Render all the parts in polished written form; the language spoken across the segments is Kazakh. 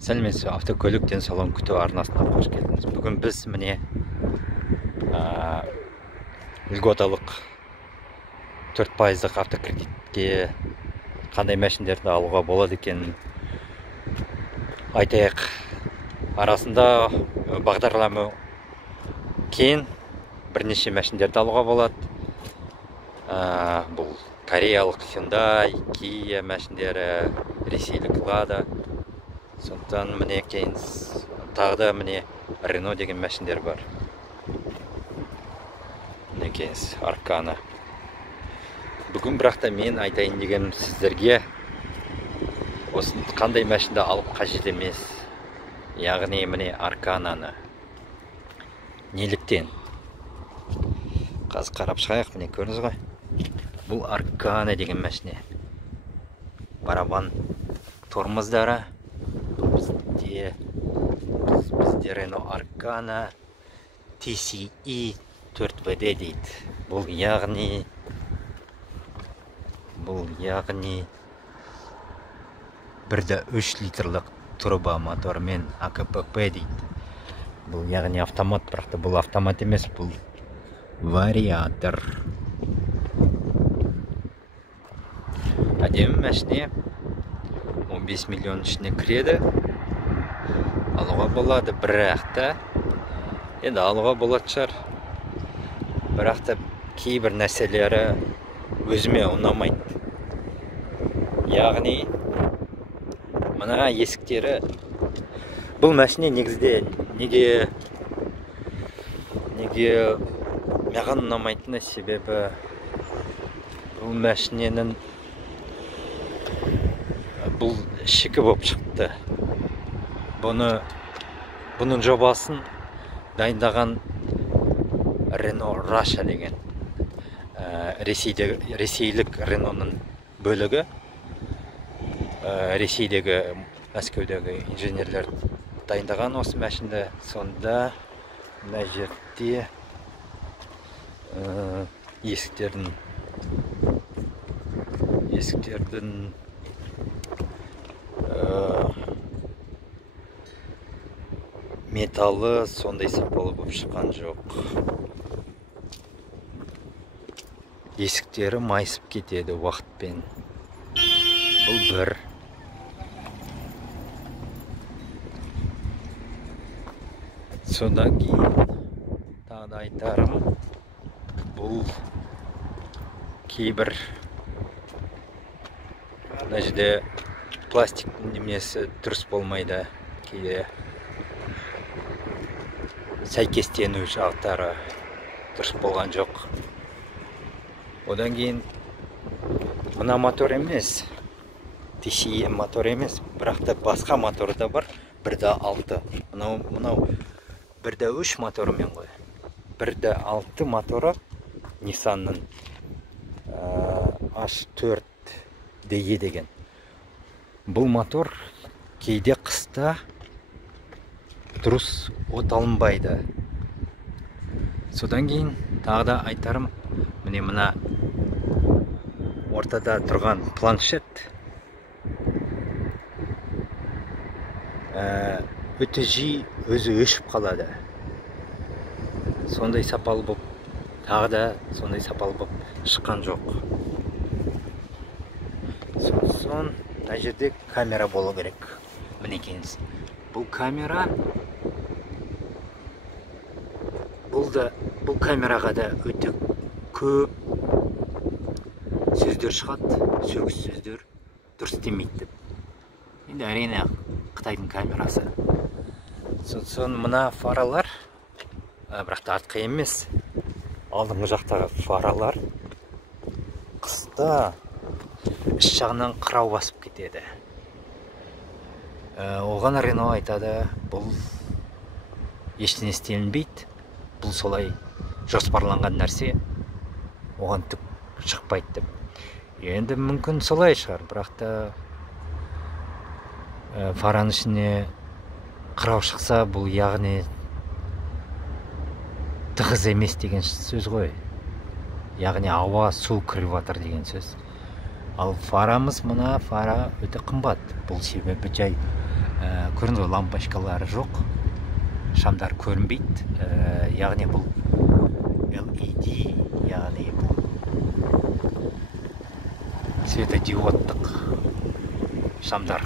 Сәлеметсіз, автокөлік денсаулығын күту арнасына қош келдіңіз. Бүгін біз міне льготалық 4% автокредитке қандай мәшіндерді алуға болады екенін айтайық. Арасында бағдарлама кейін бірнеше мәшіндерді алуға болады. Бұл кореялық Hyundai, Kia мәшіндері, ресейлік Lada. Сондықтан міне кейін тағы да міне Renault деген мәшіндер бар. Міне кейін Arcana. Бүгін бірақта мен айтайын дегенім сіздерге осы қандай мәшінді алып қажет емес. Яғни міне Arcana'ны. Неліктен? Қазір қарап шығайық, міне көріңіз ғой. Бұл Arcana деген мәшіне. Барабан тормоздары. Бізде Renault Arcana TCE 4WD дейді. Бұл яғни 1,3 литрлік турбо мотормен АКПП дейді. Бұл яғни автомат, бірақ бұл автомат емес, бұл вариатор. Әдемі мәшіне 15 миллион ішіне кіреді. Алуға болады, бірақта енді алуға болады шығар. Бірақта кейбір нәрселері өзіме ұнамайды. Яғни мына есіктері, бұл мәшіне негізде неге маған ұнамайтыны себебі бұл мәшіненің бұл ішікі болып шықты. Бұның жобасын дайындаған Renault Russia деген ресейлік Renault'ның бөлігі. Ресейдегі, Мәскеудегі инженерлер дайындаған осы мәшінді. Сонда мына жерде есіктердің металы сондай сапалы болып шыққан жоқ. Есіктері майысып кетеді уақытпен. Бұл бір. Содан кейін тағы да айтарым, бұл кейбір мына жерде пластиктің немесі дұрыс болмайды, кейде сәйкестену жақтары дұрыс болған жоқ. Одан кейін мына мотор емес, TCE мотор емес, бірақ та басқа моторы да бар, 1.6. Мынау 1.3 моторымен ғой. 1.6 моторы Nissan'ның H4DE деген. Бұл мотор кейде қыста дұрыс от алынбайды. Содан кейін тағы да айтарым, міне мына ортада тұрған планшет өте жиі өзі өшіп қалады. Сондай сапалы болып, тағы да сондай сапалы болып шыққан жоқ. Сосын мына жерде камера болу керек. Мінекеңіз. Бұл камера, бұл камераға да өте көп сөздер шығады, сөгіс сөздер дұрыс демейді. Енді әрине Қытайдың камерасы. Сосын мына фаралар, бірақ та артқы емес, алдыңғы жақтағы фаралар қыста іш жағынан қырау басып кетеді. Оған Renault айтады, бұл ештеңе істелінбейді, бұл солай жоспарланған нәрсе, оған түк шықпайды деп. Енді мүмкін солай шығар, бірақ та фараның ішіне қырау шықса, бұл яғни тығыз емес деген сөз ғой. Яғни ауа, су кіріп жатыр деген сөз. Ал фарамыз, мына фара өте қымбат. Бұл себебі жай көрінді ғой, лампочкалары жоқ, шамдар көрінбейді. Яғни бұл LED, яғни бұл светодиодтық шамдар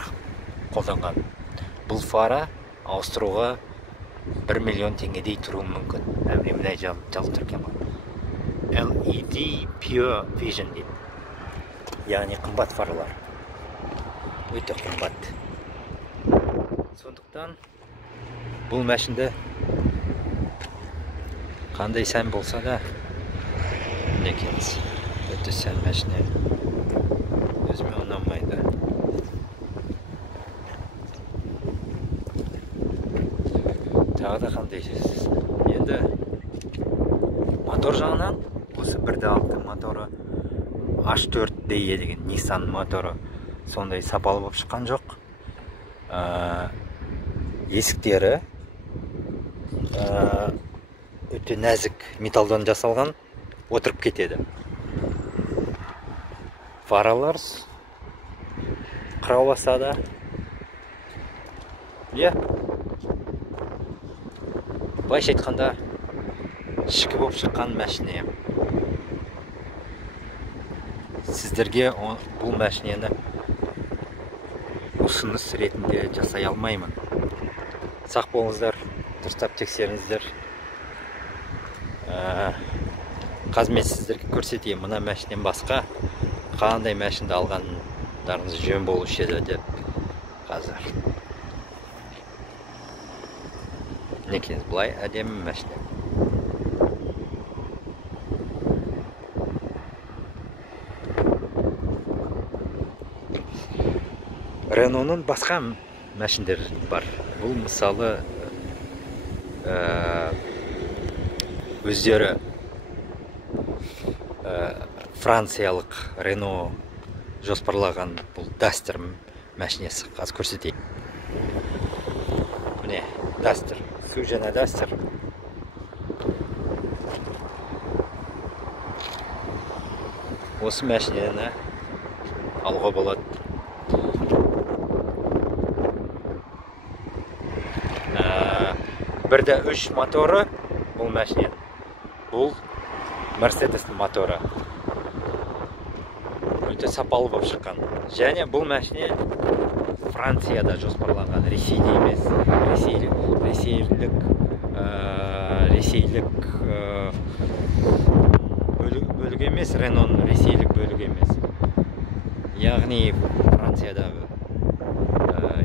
қолданған. Бұл фара ауыстыруға 1 миллион теңгедей тұруы мүмкін. Әмреміне жазып тұрген бар. LED Pure Vision дейді. Яғни қымбат фаралар. Өте қымбат. Сондықтан бұл мәшінді қандай сән болса да мінекейіңіз. Өте сән мәшіне. Өзіме ұнамайды. Тағы да қандай сөзсіз. Енді мотор жағынан осы бірді алты моторы H4DE деген Nissan моторы сондай сапалы болып шыққан жоқ. Есіктері өте нәзік металдан жасалған, отырып кетеді. Фаралар қырауласа да, былайша айтқанда ішкі болып шыққан мәшіне. Сіздерге бұл мәшінені ұсыныс ретінде жасай алмаймын. Сақ болыңыздар, дұрыстап тексеріңіздер. Қазір мен сіздерге көрсетейін, мына мәшінен басқа қандай мәшінді алғандарыңыз жөн болушы еді деп. Қазір мінекейіңіз, бұлай әдемі мәшіне. Renault'ның басқа мәшіндер бар. Бұл мысалы өздері франциялық Renault жоспарлаған бұл Duster мәшінесі. Қазір көрсетейін. Міне, Duster, су жаңа Duster. Осы мәшінені алуға болады. 1.3 моторы бұл мәшінен. Бұл Mercedes'дің моторы. Өте сапалы болып шыққан. Және бұл мәшіне Францияда жоспарланған, Ресейде емес. Ресейлік бөлік емес, Renault'ның ресейлік бөлік емес. Яғни Франциядағы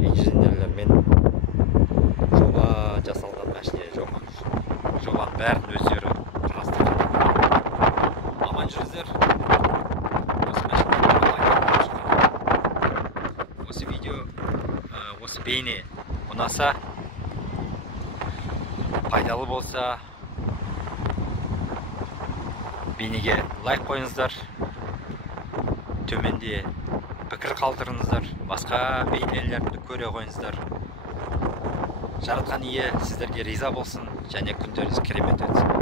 инженерлермен жоба жасалған мәшіне жоқ. Жобаның бәрін өздері құрастырған. Аман жүріздер. Осы видео, осы бейне ұнаса, пайдалы болса, бейнеге лайк қойыңыздар. Төменде пікір қалдырыңыздар. Басқа бейнелерді көре қойыңыздар. Жаратқан ие сіздерге риза болсын, және күндеріңіз керемет өтсін.